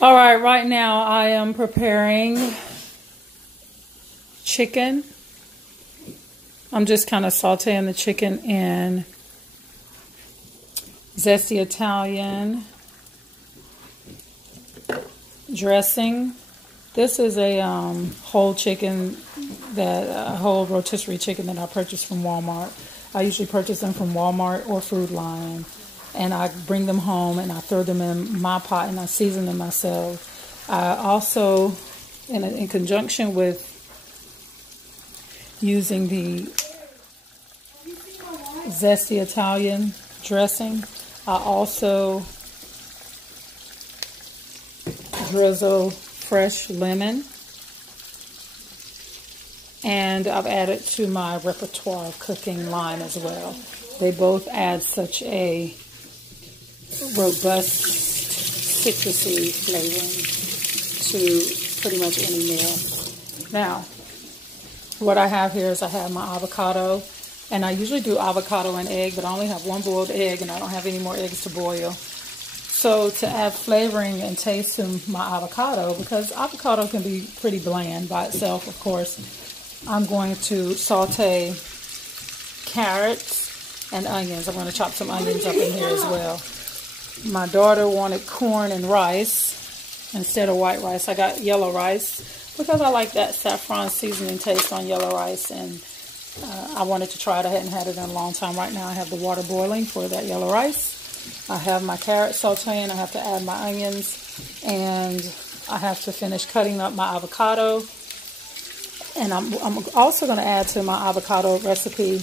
All right, right now I am preparing chicken. I'm just kind of sauteing the chicken in zesty Italian dressing. This is a whole chicken, whole rotisserie chicken that I purchased from Walmart. I usually purchase them from Walmart or Food Lion, and I bring them home and I throw them in my pot and I season them myself. I also, in conjunction with using the zesty Italian dressing, I also drizzle fresh lemon, and I've added to my repertoire of cooking lime as well. They both add such a robust citrusy flavoring to pretty much any meal. Now, what I have here is I have my avocado, and I usually do avocado and egg, but I only have one boiled egg and I don't have any more eggs to boil. So to add flavoring and taste to my avocado, because avocado can be pretty bland by itself, of course, I'm going to saute carrots and onions. I'm going to chop some onions up in here as well. My daughter wanted corn and rice instead of white rice. I got yellow rice because I like that saffron seasoning taste on yellow rice, and I wanted to try it. I hadn't had it in a long time. Right now I have the water boiling for that yellow rice. I have my carrots sauteing. I have to add my onions, and I have to finish cutting up my avocado. And I'm also going to add to my avocado recipe,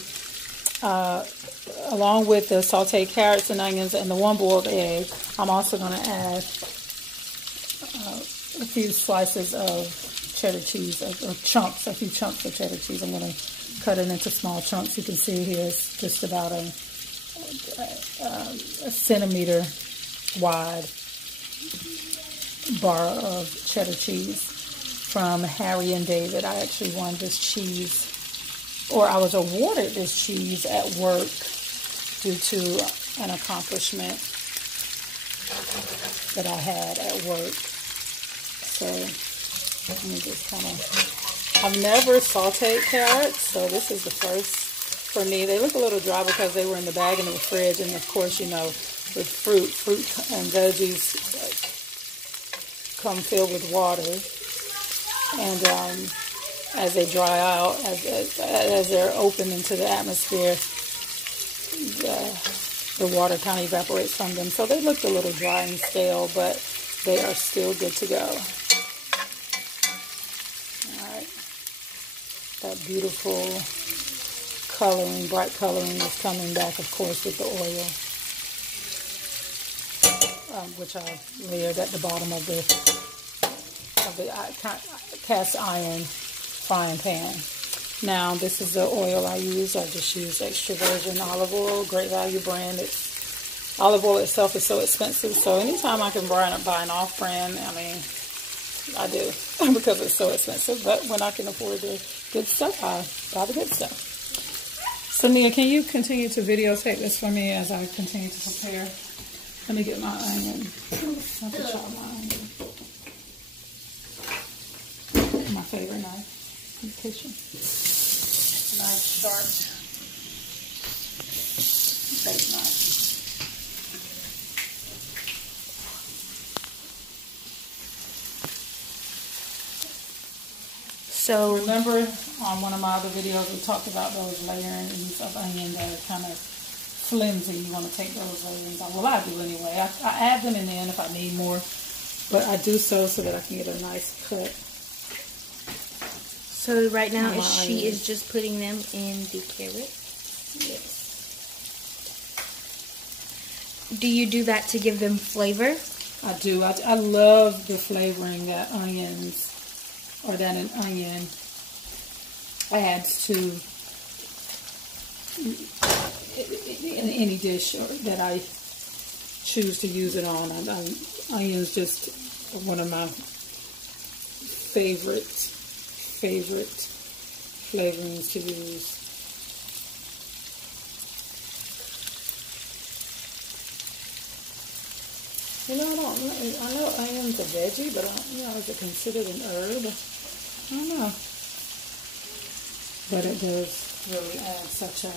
along with the sauteed carrots and onions and the one boiled egg, I'm also going to add a few slices of cheddar cheese, or chunks, a few chunks of cheddar cheese. I'm going to cut it into small chunks. You can see here it's just about a centimeter wide bar of cheddar cheese from Harry and David. I actually won this cheese, or I was awarded this cheese at work due to an accomplishment that I had at work. So let me just kind of, I've never sauteed carrots, so this is the first for me. They look a little dry because they were in the bag in the fridge, and of course, you know, with fruit and veggies come filled with water, and as they dry out, as they're open into the atmosphere, the water kind of evaporates from them. So they look a little dry and stale, but they are still good to go. All right, that beautiful coloring, bright coloring is coming back, of course, with the oil, which I layered at the bottom of the cast iron frying pan. Now, this is the oil I use. I just use extra virgin olive oil, Great Value brand. Olive oil itself is so expensive, so anytime I can buy an off-brand, I mean, I do, because it's so expensive. But when I can afford the good stuff, I buy the good stuff. So, Nia, can you continue to videotape this for me as I continue to prepare? Let me get my onion. I have to chop my onion. My favorite knife in the kitchen. Nice, sharp steak knife. So remember on one of my other videos we talked about those layerings of onion that are kind of flimsy. You want to take those layerings out. Well, I do anyway. I add them in the end if I need more, but I do so that I can get a nice cut. So right now she is just putting them in the carrot. Yes. Do you do that to give them flavor? I do. I love the flavoring that onions, or that an onion adds to in any dish that I choose to use it on. Onions just one of my favorite flavorings to use. You know, I know onion's a veggie, but is it considered an herb? I don't know. But it does really add such a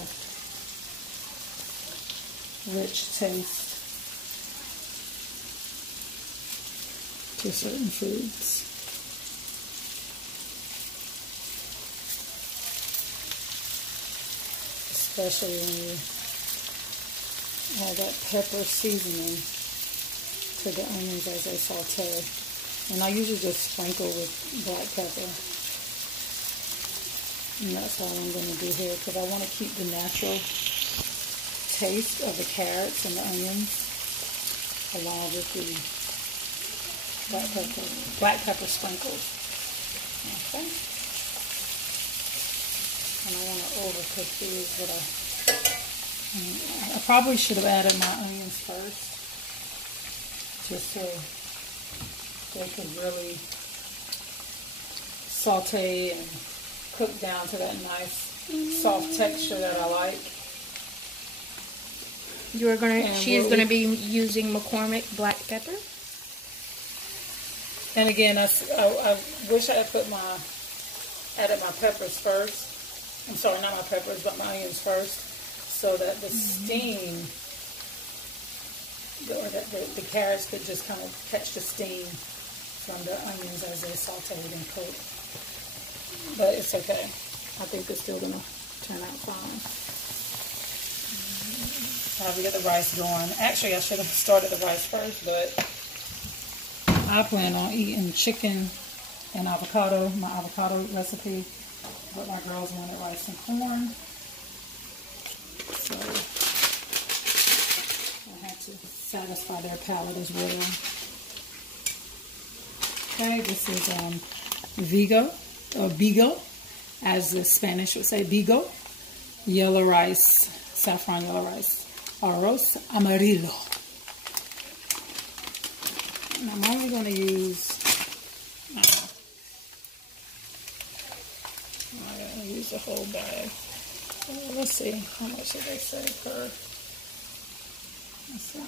rich taste to certain foods. Especially when you add that pepper seasoning to the onions as they saute. And I usually just sprinkle with black pepper. And that's all I'm going to do here because I want to keep the natural taste of the carrots and the onions along with the black pepper sprinkles. Okay. And I want to overcook these, but I probably should have added my onions first, just so they could really saute and cook down to that nice soft texture that I like. She is gonna be using McCormick black pepper. And again, I wish I had added my peppers first. I'm sorry, not my peppers, but my onions first, so that the steam, or that the carrots could just kind of catch the steam from the onions as they sauteed and cooked. But it's okay. I think it's still gonna turn out fine. Now we get the rice going. Actually, I should have started the rice first, but I plan on eating chicken and avocado, my avocado recipe. But my girls wanted rice and corn, so I had to satisfy their palate as well. Okay, this is bigo, as the Spanish would say, bigo, yellow rice, saffron yellow rice, arroz amarillo. And I'm only going to use, use the whole bag. Let's see, how much did they say per? Let's see.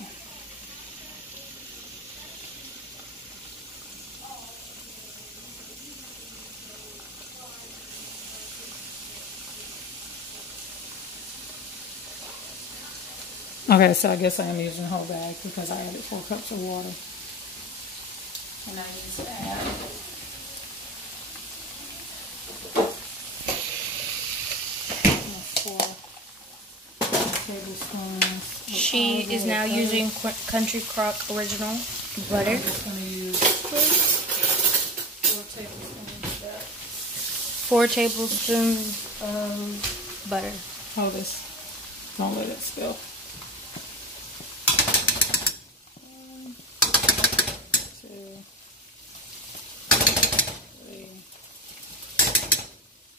Okay, so I guess I am using the whole bag because I added 4 cups of water. And I need to add 4 tablespoons. She is now using Country Crock Original butter. I'm just going to use 4 tablespoons of that. 4 tablespoons of butter. Hold this. Don't let it spill. 1, 2, 3,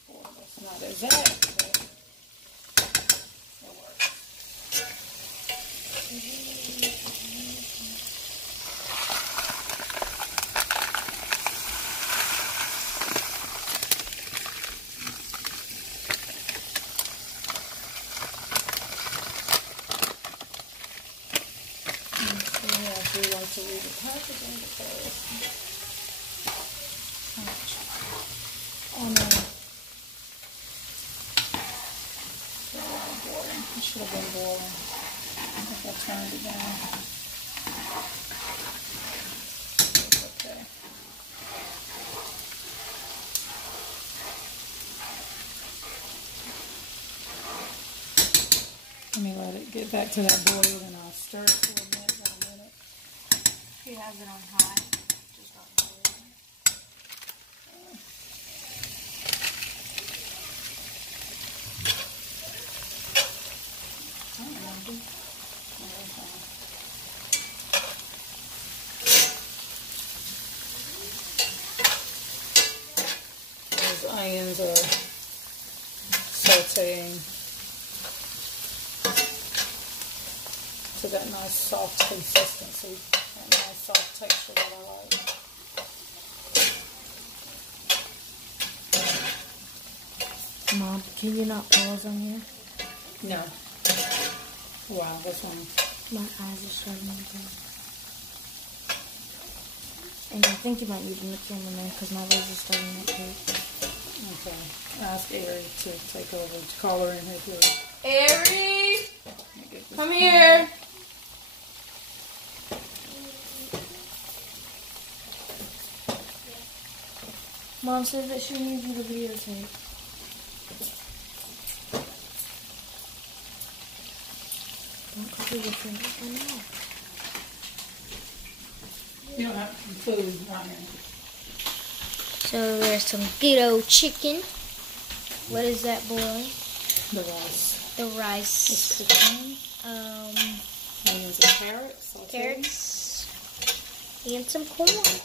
4. That's not exact, but it'll work. I do like to read the packaging because how much? Oh no. Boiling. It should have been boiling. I think I turned it down. It's okay. Let me let it get back to that boil and I'll stir it for a minute. She has it on high. Just not boiling. Those onions are sauteing to that nice soft consistency, that nice soft texture that I like. Mom, can you not pause on here? No. Wow, this one. My eyes are starting to go. And I think you might need the cameraman because my legs are starting up here. Okay. Ask Ari to take over. Call her in here, please. Ari! Come here! Mom says that she needs you to videotape. Don't cook your fingers. I know. You don't have some food right now. So there's some good old chicken. What is that, boy? The rice. The rice. It's cooking. Onions and carrots. Carrots. And some corn.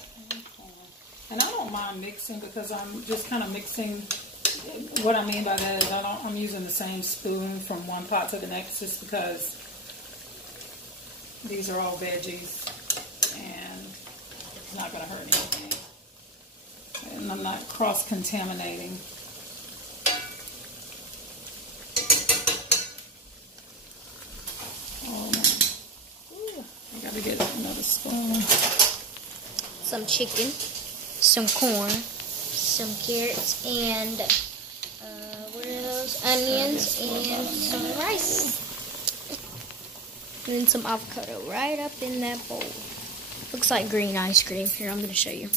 And I don't mind mixing because I'm just kind of mixing. What I mean by that is I'm using the same spoon from one pot to the next just because these are all veggies and it's not going to hurt anything. And I'm not cross-contaminating. Oh man. I got to get another spoon. Some chicken. Some corn, some carrots, and what are those? Onions and some rice. And then some avocado right up in that bowl. Looks like green ice cream. Here, I'm going to show you.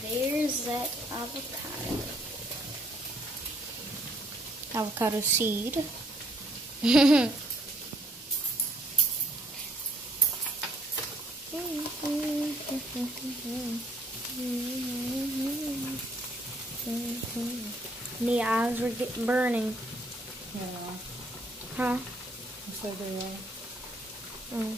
There's that avocado. Avocado seed. The eyes were getting burning. Yeah. Huh? I said they are.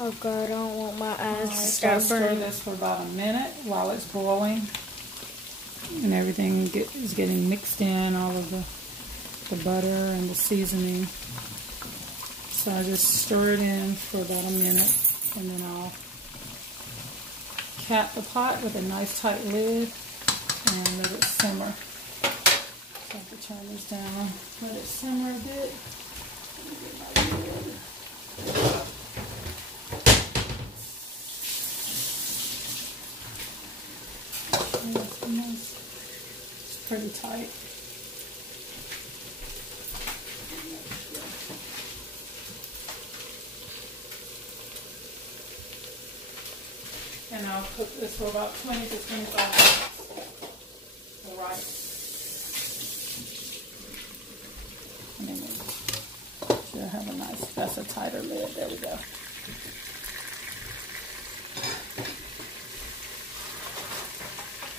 Oh God, I don't want my eyes to Start start burning. Stir this for about a minute while it's boiling, and everything is getting mixed in, all of the butter and the seasoning. So I just stir it in for about a minute, and then I'll cap the pot with a nice tight lid and let it simmer. So I have to turn this down, let it simmer a bit. Let me get my lid. It's pretty tight. And I'll cook this for about 20 to 25 minutes. All right. And then we should have a nice, that's a tighter lid. There we go.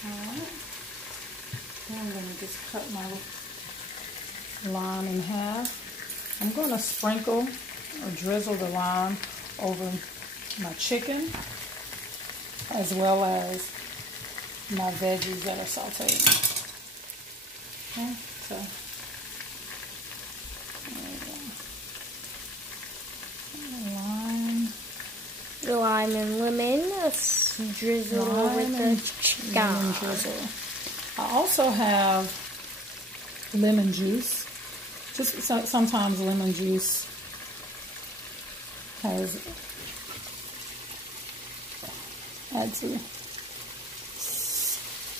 Alright. Now I'm going to just cut my lime in half. I'm going to sprinkle or drizzle the lime over my chicken, as well as my veggies that are sauteed. Okay, so there we go. Lime and lemon. Let's drizzle over the chicken. Lemon drizzle. I also have lemon juice. Just sometimes lemon juice adds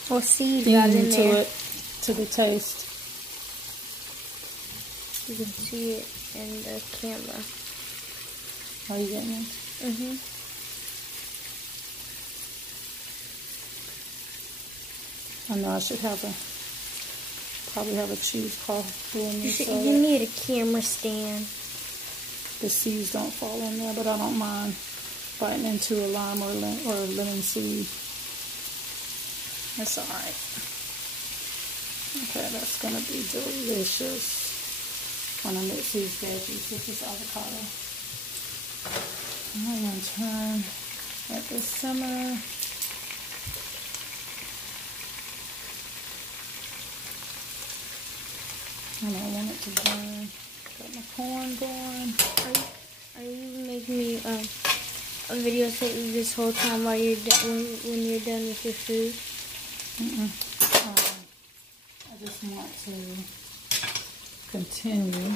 What seed you got in there? To the taste. You can see it in the camera. Are you getting it? Mm-hmm. I know I should probably have a cheesecloth doing this. You need a camera stand. The seeds don't fall in there, but I don't mind biting into a lime or a lemon seed. It's alright. Okay, that's going to be delicious when I mix these veggies with this avocado. I'm going to turn at the simmer. And I want it to burn. Got my corn going. Are you making me a video tape this whole time while you're when you're done with your food? I just want to continue.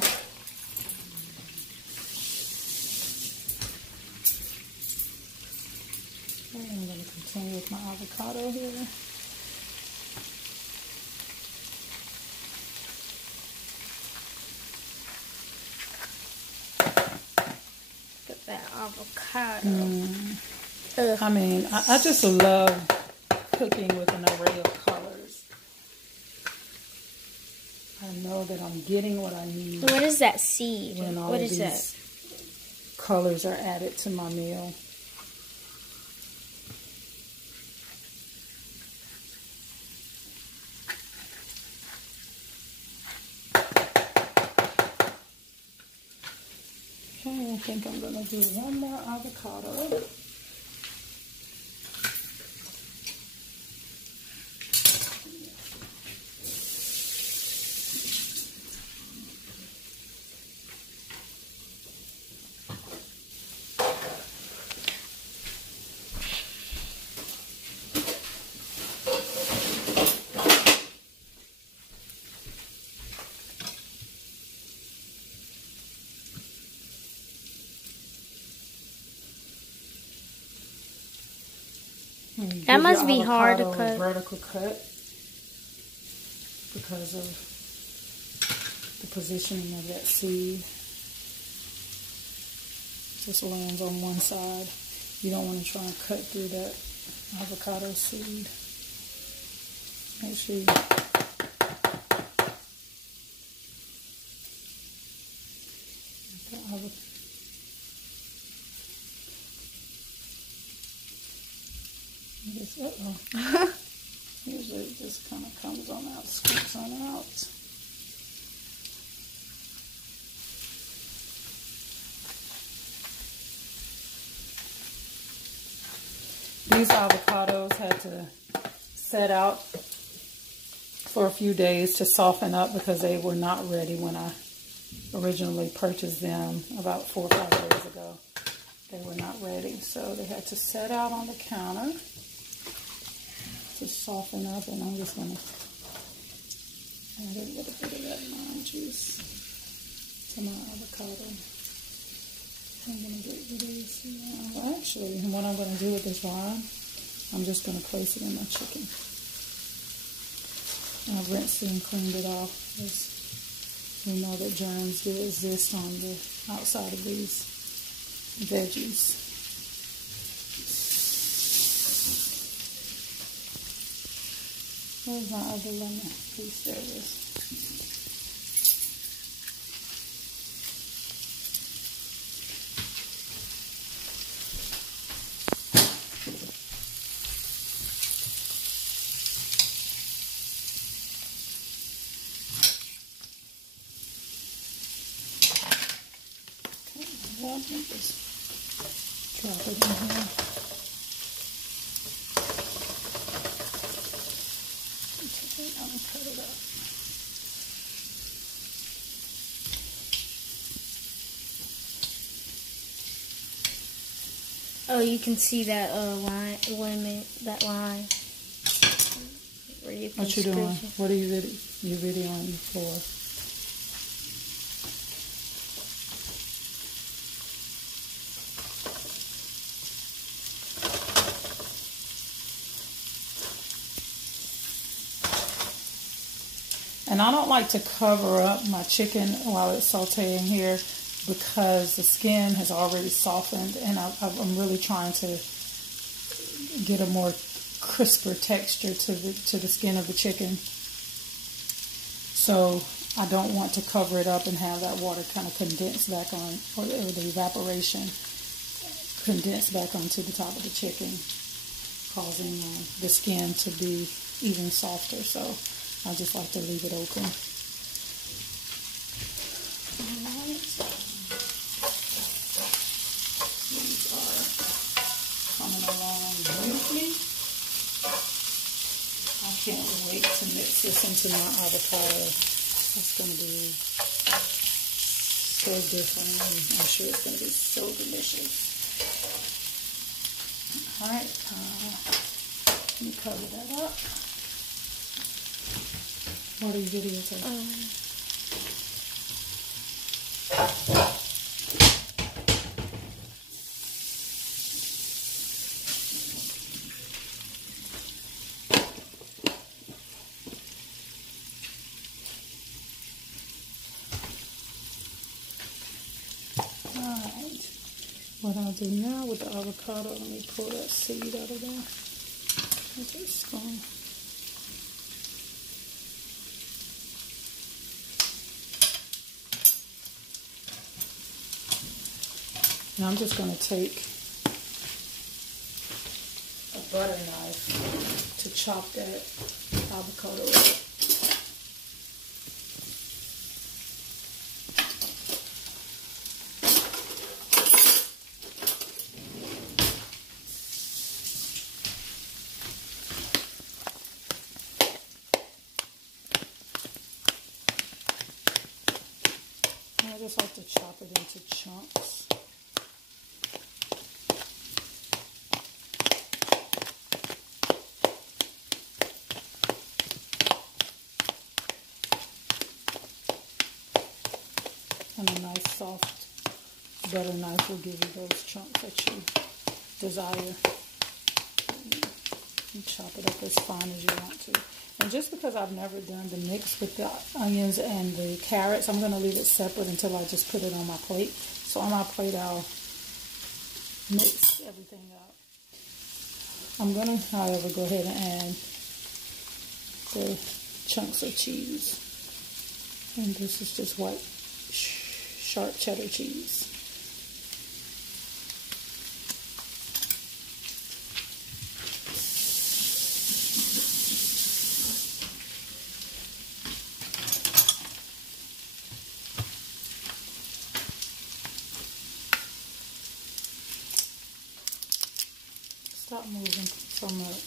Okay, I'm going to continue with my avocado here. Look at that avocado. I mean, I just love cooking with an array of colors. I know that I'm getting what I need. What is that seed? When all what of is these that? colors are added to my meal. Okay, I think I'm going to do one more avocado. That must be hard to cut. Vertical cut because of the positioning of that seed. Just lands on one side. You don't want to try and cut through that avocado seed. Make sure you usually it just kind of comes on out, scoops on out. These avocados had to set out for a few days to soften up because they were not ready when I originally purchased them about 4 or 5 days ago. They were not ready, so they had to set out on the counter to soften up, and I'm just going to add a little bit of that lime juice to my avocado. I'm going to get rid of this now. Well, actually, what I'm going to do with this lime, I'm just going to place it in my chicken. I've rinsed it and cleaned it off, because we know that germs do exist on the outside of these veggies. Where's my other lemon piece? There it is. Okay, just drop it in here. I'm gonna cut it up. Oh, you can see that line, that line. Where you can what you doing? What are you videoing for? And I don't like to cover up my chicken while it's sauteing here because the skin has already softened, and I'm really trying to get a more crisper texture to the skin of the chicken. So I don't want to cover it up and have that water kind of condense back on, or the evaporation condense back onto the top of the chicken, causing the skin to be even softer. So I just like to leave it open. Alright. These are coming along beautifully. I can't wait to mix this into my avocado. It's going to be so different, and I'm sure it's going to be so delicious. Alright, let me cover that up. What are you videotaping? what I'll do now with the avocado, let me pull that seed out of there. It's gone. Now I'm just going to take a butter knife to chop that avocado up. I just like to chop it into chunks. And a nice soft butter knife will give you those chunks that you desire. You chop it up as fine as you want to. And just because I've never done the mix with the onions and the carrots, I'm going to leave it separate until I just put it on my plate. So on my plate, I'll mix everything up. I'm going to, however, go ahead and add the chunks of cheese. And this is just white sharp cheddar cheese. Stop moving so much.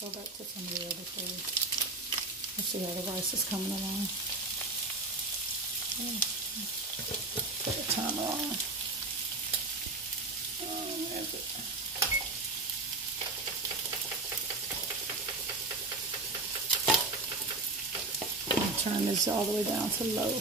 Go back to some of the other food. Let's see how the rice is coming along. Put the timer on. Where's it? I'll turn this all the way down to low.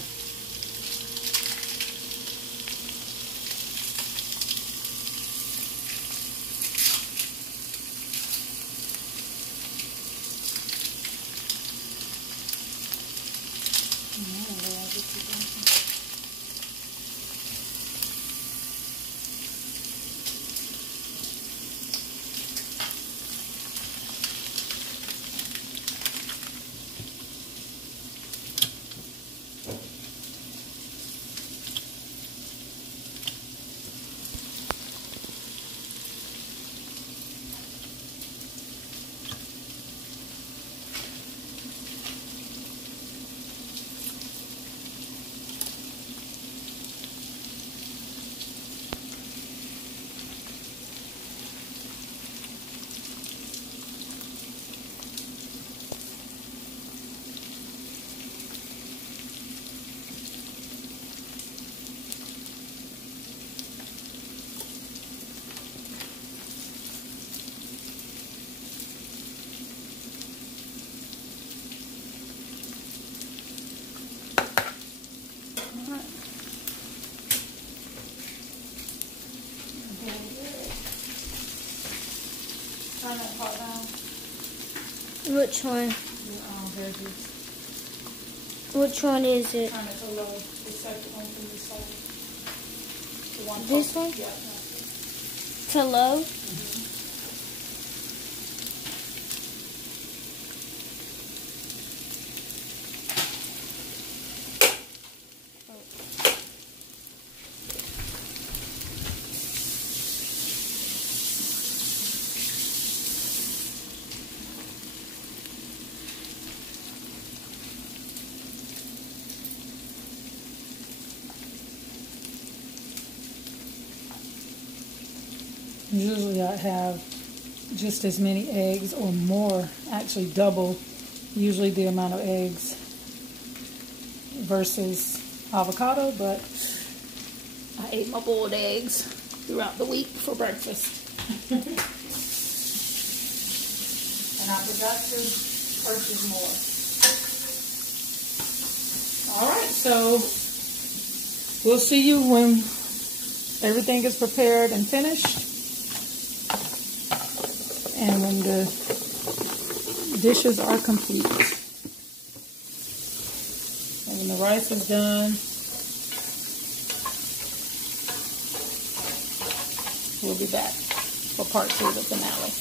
Turn that pot down. Which one? The veggies. Which one is it? Turn it to low. The second one from the side. The one This one? Yeah. To low? Mm-hmm. Usually I have just as many eggs or more, actually double usually the amount of eggs versus avocado, but I ate my boiled eggs throughout the week for breakfast. And I forgot to purchase more. Alright, so we'll see you when everything is prepared and finished. And when the dishes are complete. And When the rice is done, we'll be back for part 2 of the finale.